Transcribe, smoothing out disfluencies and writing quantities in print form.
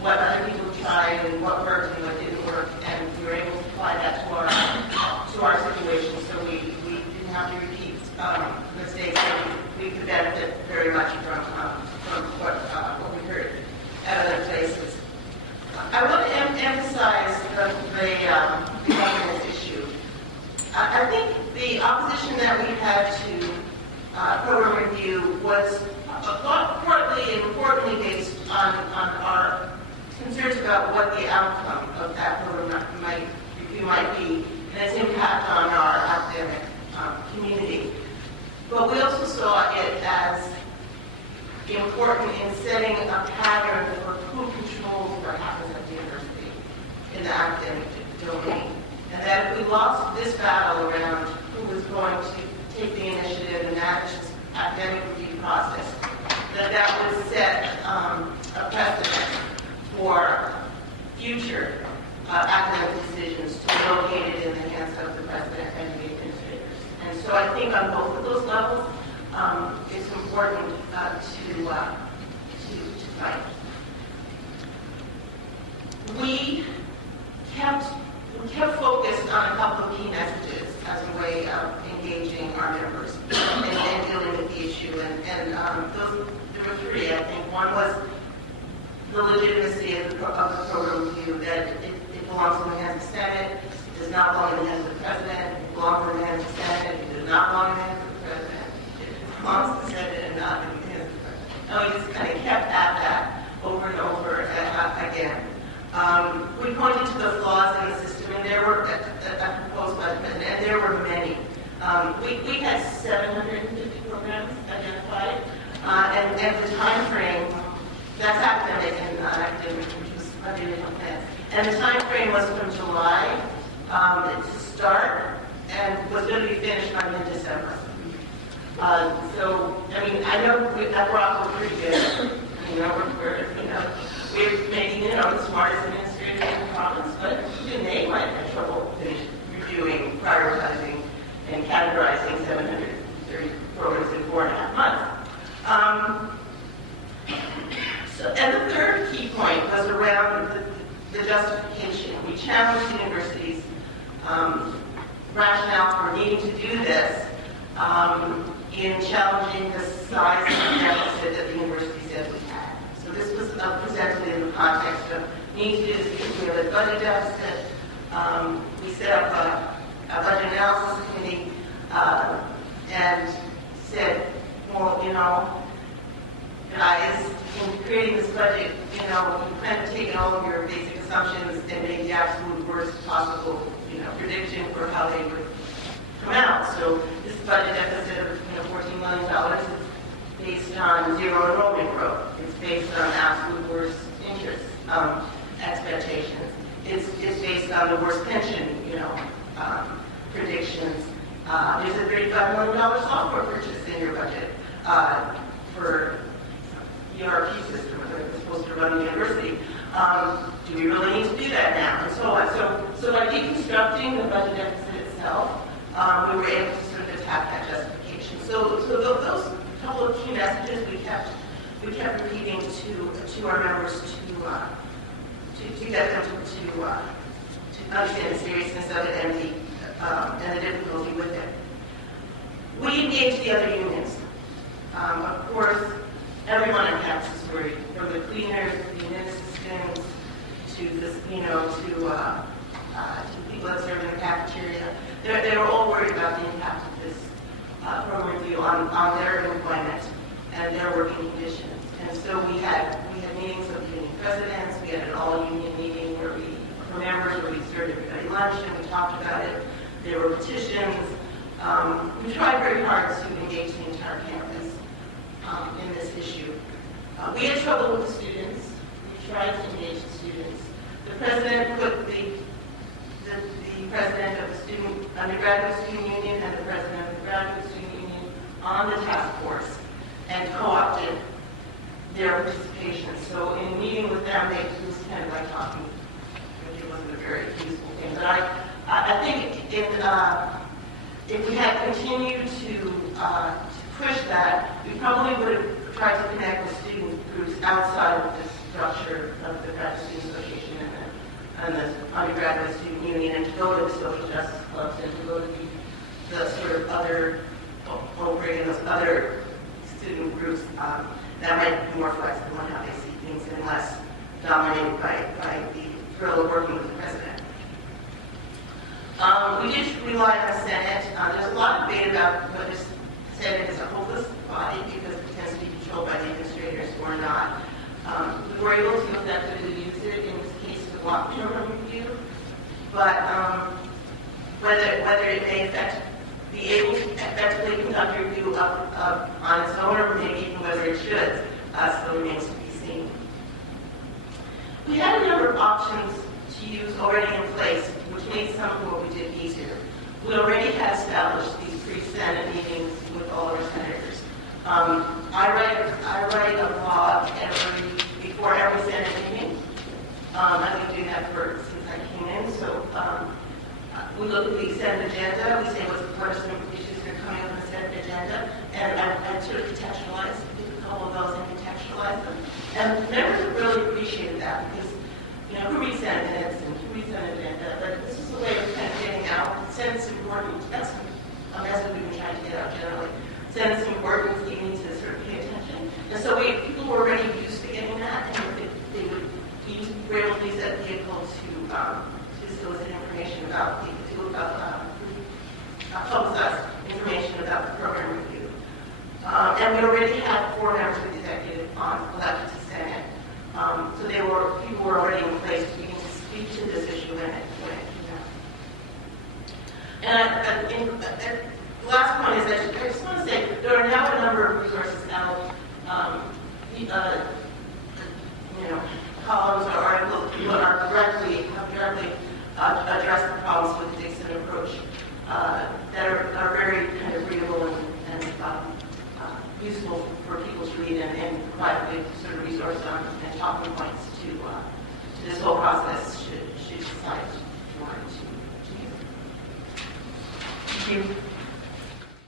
what other people tried and what worked and what didn't work, and we were able to apply that to our situation, so we didn't have to repeat mistakes. We could benefit very much from what we heard at other places. I want to emphasize the governance issue. I think the opposition that we had to program review was partly and importantly based on our concerns about what the outcome of that program review might be and its impact on our academic community. But we also saw it as important in setting a pattern for who controls what happens at the university in the academic domain. And that if we lost this battle around who was going to take the initiative and manage this academic review process, that would set a precedent for future academic decisions to be located in the hands of the president and the administrators. And so I think on both of those levels, it's important to fight. We kept focused on a couple of key messages as a way of engaging our members and dealing with the issue. And those, there were three, I think. One was the legitimacy of the program review, that it belongs in the hands of the Senate, it does not belong in the hands of the President, it belongs in the hands of the Senate, it does not belong in the hands of the President, it belongs to the Senate and not in the hands of the President. And we just kind of kept at that over and over again. We pointed to the flaws in the system, and there were, proposed by the President, and there were many. We had 750 programs identified, and the time frame, that's academic and non-academic, which was under the plan. And the time frame was from July to start, and was going to be finished by mid-December. So, I mean, I know we're also pretty good. We're maybe, the smartest administrator in the province, but even they might have trouble reviewing, prioritizing, and categorizing 730 programs in 4.5 months. And the third key point was around the justification. We challenged the university's rationale for needing to do this in challenging the size of the deficit that the university said we had. So this was presented in the context of needing to do this because we have a budget deficit. We set up a budget analysis committee and said, well, guys, in creating this budget, you kind of taken all of your basic assumptions and made the absolute worst possible, prediction for how they would come out. So this budget deficit of, $14 million is based on zero enrollment growth. It's based on absolute worst interest expectations. It's based on the worst pension, predictions. There's a $35 million software purchase in your budget for ERP system that's supposed to run the university. Do we really need to do that now? And so on. So by deconstructing the budget deficit itself, we were able to sort of attack that justification. So those couple of key messages we kept repeating to our members to get them to understand the seriousness of it and the difficulty with it. We engaged the other unions. Of course, everyone on campus is worried, from the cleaners, the admin assistants, to this, to people that serve in the cafeteria. They were all worried about the impact of this program review on their employment and their working conditions. And so we had meetings with the union presidents. We had an all-union meeting where for members, where we served everybody lunch and we talked about it. There were petitions. We tried very hard to engage the entire campus in this issue. We had trouble with the students. We tried to engage the students. The president put the president of the undergraduate student union and the president of the graduate student union on the task force and co-opted their participation. So in meeting with them, it was kind of like talking. It wasn't a very useful thing. But I think if we had continued to push that, we probably would have tried to connect with student groups outside of the structure of the and the undergraduate student union, and to go to the social justice clubs, and to go to the sort of other, bring in those other student groups that might be more flexible in how they see things and less dominated by the thrill of working with the president. We did rely on the Senate. There's a lot of debate about whether the Senate is a hopeless body because it tends to be controlled by the administrators or not. We were able to effectively use it in this case of the block program review, but whether it may be able to effectively conduct a review on its own, or maybe even whether it should, still remains to be seen. We had a number of options to use already in place, which made some of what we did easier. We already had established these pre-Senate meetings with all of our senators. I write a blog before every Senate meeting. I've been doing that since I came in. So we look at the Senate agenda. We say what are some issues that are coming up on the Senate agenda, and I sort of contextualize a couple of those and contextualize them. And members have really appreciated that because who reads Senate minutes and who reads Senate agenda, but this is a way of kind of getting out. Senate's important. That's a message we've been trying to get out generally. Senate's important. You need to sort of pay attention. And so people were already used to getting that, and they would were able to use that vehicle to solicit information about publicize information about the program review. And we already had 4 members of the executive elected to Senate. So people were already in place to begin to speak to this issue when it came out. And the last point is that I just want to say there are now a number of resources out, columns or articles that have directly addressed the problems with the Dixon approach that are very kind of readable and useful for people to read and provide a sort of resource and talking points to this whole process should decide to use. Thank you.